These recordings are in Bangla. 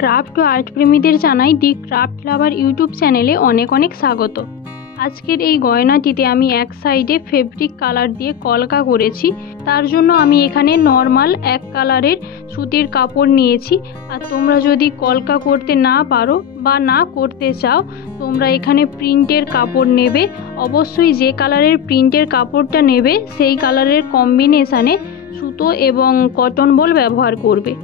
ক্রাফট ও আর্ট প্রেমীদের জানাই দি ক্রাফট লাভার ইউটিউব চ্যানেলে অনেক অনেক স্বাগত। আজকের এই গয়নাটিতে আমি এক সাইডে ফেব্রিক কালার দিয়ে কলকা করেছি। তার জন্য আমি এখানে নর্মাল এক কালারের সুতির কাপড় নিয়েছি। আর তোমরা যদি কলকা করতে না পারো বা না করতে চাও, তোমরা এখানে প্রিন্টের কাপড় নেবে। অবশ্যই যে কালারের প্রিন্টের কাপড়টা নেবে সেই কালারের কম্বিনেশানে সুতো এবং কটন বল ব্যবহার করবে।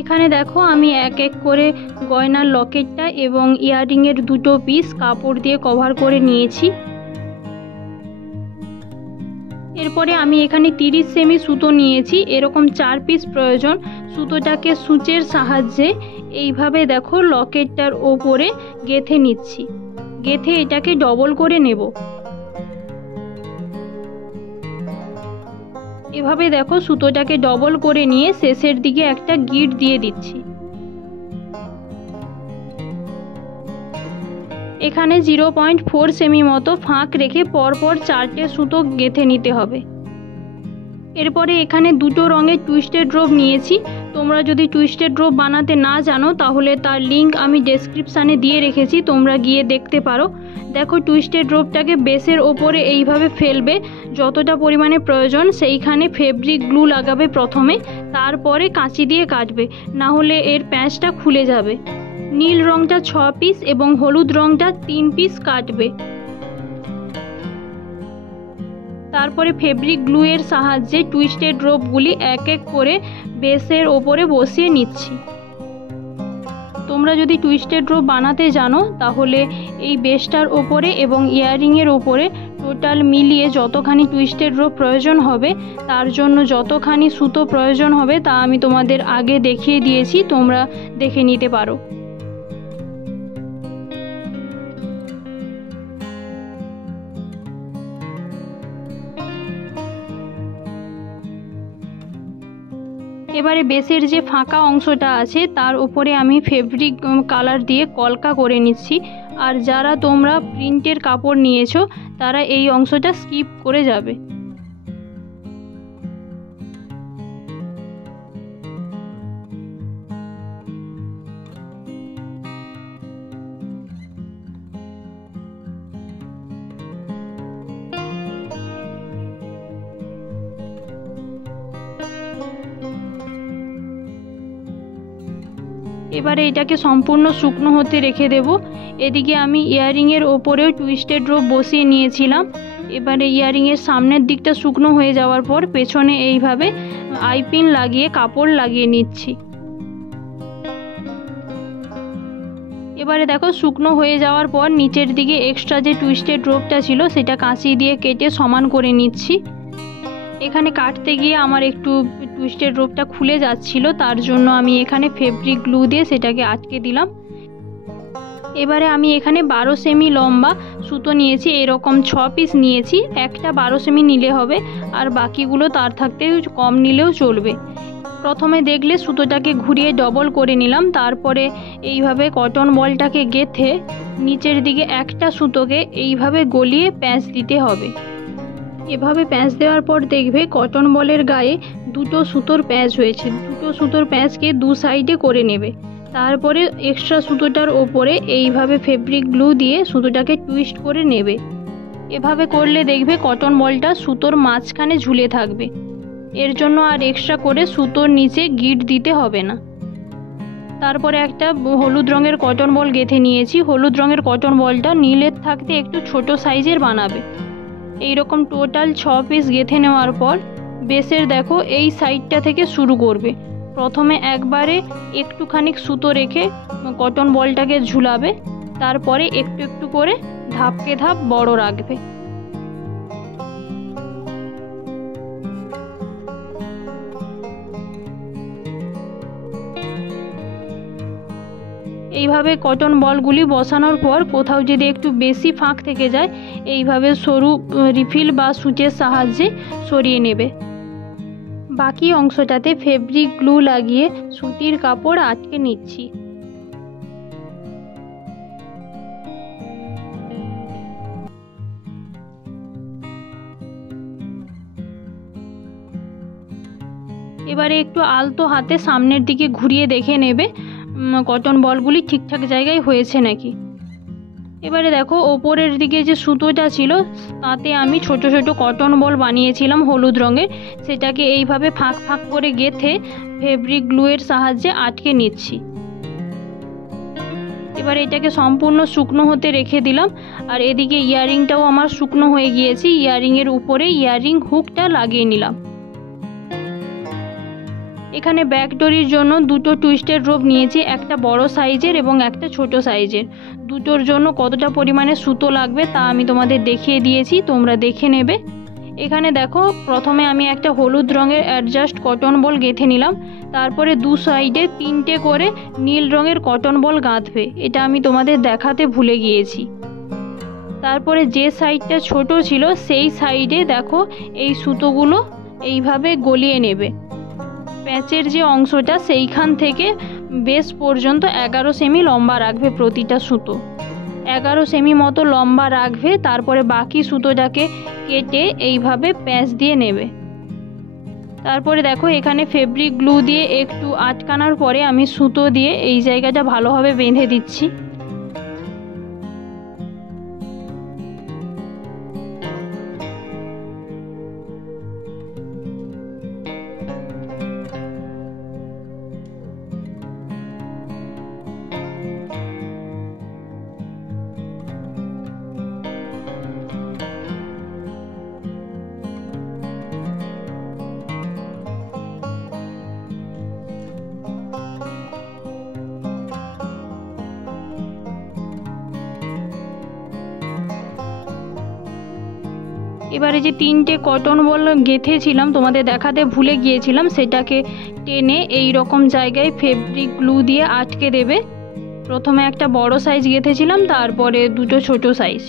এখানে দেখো আমি এক এক করে গয়নার লকেটটা এবং ইয়াররিংয়ের দুটো পিস কাপড় দিয়ে কভার করে নিয়েছি। এরপরে আমি এখানে 30 সেমি সুতো নিয়েছি, এরকম 4 পিস প্রয়োজন। সুতোটাকে সূচের সাহায্যে এইভাবে দেখো লকেটটার ওপরে গেঁথে নিচ্ছি। গেঁথে এটাকে ডবল করে নেব। এভাবে দেখো সুতোটাকে ডবল করে নিয়ে শেষের দিকে একটা গিঁট দিয়ে দিচ্ছি। এখানে 0.4 সেমি মতো ফাঁক রেখে পরপর 4টে সুতো গেঁথে নিতে হবে। এরপরে এখানে দুটো রঙের টুইস্টেড রোপ নিয়েছি। তোমরা যদি টুইস্টেড রোপ বানাতে না জানো তাহলে তার লিংক আমি ডেসক্রিপশানে দিয়ে রেখেছি, তোমরা গিয়ে দেখতে পারো। দেখো টুইস্টেড রোপটাকে বেসের ওপরে এইভাবে ফেলবে, যতটা পরিমাণে প্রয়োজন সেইখানে ফেব্রিক গ্লু লাগাবে প্রথমে, তারপরে কাঁচি দিয়ে কাটবে, না হলে এর প্যাঁচটা খুলে যাবে। নীল রঙটা 6 পিস এবং হলুদ রঙটা 3 পিস কাটবে। তারপরে ফেব্রিক গ্লু এর সাহায্যে টুইস্টেড রোপগুলি এক এক করে বেসের ওপরে বসিয়ে নিচ্ছি। তোমরা যদি টুইস্টেড রোপ বানাতে জানো তাহলে এই বেসটার ওপরে এবং ইয়াররিংয়ের ওপরে টোটাল মিলিয়ে যতখানি টুইস্টেড রোপ প্রয়োজন হবে, তার জন্য যতখানি সুতো প্রয়োজন হবে তা আমি তোমাদের আগে দেখিয়ে দিয়েছি, তোমরা দেখে নিতে পারো। এবারে বেসের যে ফাঁকা অংশটা আছে তার উপরে আমি ফেব্রিক কালার দিয়ে কলকা করে নিচ্ছি। আর যারা তোমরা প্রিন্টের কাপড় নিয়েছো তারা এই অংশটা স্কিপ করে যাবে। এবারে এটাকে সম্পূর্ণ শুকনো হতে রেখে দেব। এদিকে আমি ইয়াররিংয়ের ওপরেও টুইস্টেড রোপ বসিয়ে নিয়েছিলাম। এবারে ইয়াররিংয়ের সামনের দিকটা শুকনো হয়ে যাওয়ার পর পেছনে এইভাবে আইপিন লাগিয়ে কাপড় লাগিয়ে নিচ্ছি। এবারে দেখো শুকনো হয়ে যাওয়ার পর নিচের দিকে এক্সট্রা যে টুইস্টেড রোপটা ছিল সেটা কাঁচি দিয়ে কেটে সমান করে নিচ্ছি। এখানে কাটতে গিয়ে আমার একটু টুইস্টেড রোপটা খুলে যাচ্ছিল, তার জন্য আমি এখানে ফেব্রিক গ্লু দিয়ে সেটাকে আটকে দিলাম। এবারে আমি এখানে 12 সেমি লম্বা সুতো নিয়েছি, এরকম 6 পিস নিয়েছি। একটা 12 সেমি নিলে হবে, আর বাকিগুলো তার থাকতে কম নিলেও চলবে। প্রথমে দেখলে সুতোটাকে ঘুরিয়ে ডবল করে নিলাম, তারপরে এইভাবে কটন বলটাকে গেঁথে নিচের দিকে একটা সুতোকে এইভাবে গলিয়ে প্যাঁচ দিতে হবে। এভাবে প্যাঁচ দেওয়ার পর দেখবে কটন বলের গায়ে দুটো সুতোর প্যাঁচ হয়েছে। দুটো সুতোর প্যাঁচকে দু সাইডে করে নেবে। তারপরে এক্সট্রা সুতোটার ওপরে এইভাবে ফেব্রিক গ্লু দিয়ে সুতোটাকে টুইস্ট করে নেবে। এভাবে করলে দেখবে কটন বলটা সুতোর মাঝখানে ঝুলে থাকবে। এর জন্য আর এক্সট্রা করে সুতোর নিচে গিঁট দিতে হবে না। তারপরে একটা হলুদ রঙের কটন বল গেঁথে নিয়েছি। হলুদ রঙের কটন বলটা নীলের থাকতে একটু ছোট সাইজের বানাবে। এইরকম টোটাল 6 পিস গেঁথে নেওয়ার পর বেসের দেখো এই সাইডটা থেকে শুরু করবে। প্রথমে একবারে একটুখানি সুতো রেখে কটন বলটাকে ঝুলাবে, তারপরে একটু একটু করে ধাপকে ধাপ বড় রাখবে। এইভাবে কটন বলগুলি বসানোর পর কোথাও যদি একটু বেশি ফাঁক থেকে যায়, এইভাবে সরু রিফিল বা সূচের সাহায্যে সরিয়ে নেবে। বাকি অংশটাতে ফেব্রিক গ্লু লাগিয়ে সুতির কাপড় আটকে নিচ্ছি। এবারে একটু আলতো হাতে সামনের দিকে ঘুরিয়ে দেখে নেবে কটন বলগুলি ঠিকঠাক জায়গায় হয়েছে নাকি। এবারে দেখো ওপরের দিকে যে সুতোটা ছিল তাতে আমি ছোট ছোট কটন বল বানিয়েছিলাম হলুদ রঙের, সেটাকে এইভাবে ফাঁক ফাঁক করে গেঁথে ফেব্রিক গ্লুয়ের সাহায্যে আটকে নিচ্ছি। এবার এটাকে সম্পূর্ণ শুকনো হতে রেখে দিলাম। আর এদিকে ইয়াররিংটাও আমার শুকনো হয়ে গিয়েছে, ইয়াররিংয়ের উপরে ইয়াররিং হুকটা লাগিয়ে নিলাম। এখানে ব্যাক ডোরির জন্য দুটো টুইস্টেড রোপ নিয়েছি, একটা বড় সাইজের এবং একটা ছোট সাইজের। দুটোর জন্য কতটা পরিমাণে সুতো লাগবে তা আমি তোমাদের দেখিয়ে দিয়েছি, তোমরা দেখে নেবে। এখানে দেখো প্রথমে আমি একটা হলুদ রঙের অ্যাডজাস্ট কটন বল গেঁথে নিলাম, তারপরে দু সাইডে 3টে করে নীল রঙের কটন বল গাঁথবে, এটা আমি তোমাদের দেখাতে ভুলে গিয়েছি। তারপরে যে সাইডটা ছোট ছিল সেই সাইডে দেখো এই সুতোগুলো এইভাবে গলিয়ে নেবে। প্যাচের যে অংশটা সেইখান থেকে বেস পর্যন্ত 11 সেমি লম্বা রাখবে প্রতিটা সুতো, 11 সেমি মতো লম্বা রাখবে। তারপরে বাকি সুতোটাকে কেটে এইভাবে প্যাচ দিয়ে নেবে। তারপরে দেখো এখানে ফেব্রিক গ্লু দিয়ে একটু আটকানোর পরে আমি সুতো দিয়ে এই জায়গাটা ভালোভাবে বেঁধে দিচ্ছি। এবারে যে 3টে কটন বল গেঁথেছিলাম তোমাদের দেখাতে ভুলে গিয়েছিলাম, সেটাকে টেনে এই রকম জায়গায় ফেব্রিক গ্লু দিয়ে আটকে দেবে। প্রথমে একটা বড় সাইজ গেঁথেছিলাম, তারপরে দুটো ছোট সাইজ।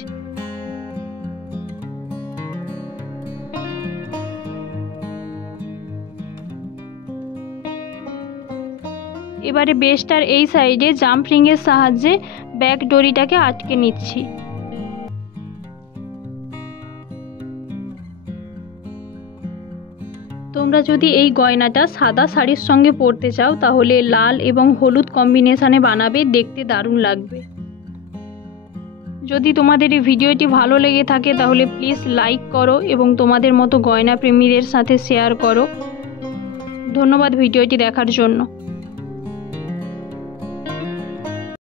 এবারে বেস্টার এই সাইডে জাম্প রিংয়ের সাহায্যে ব্যাক ডরিটাকে আটকে নিচ্ছি। তোমরা যদি এই গয়নাটা সাদা শাড়ির সঙ্গে পরতে চাও তাহলে লাল এবং হলুদ কম্বিনেশনে বানাবে, দেখতে দারুণ লাগবে। যদি তোমাদের এই ভিডিওটি ভালো লেগে থাকে তাহলে প্লিজ লাইক করো এবং তোমাদের মতো গয়না প্রেমীদের সাথে শেয়ার করো। ধন্যবাদ ভিডিওটি দেখার জন্য।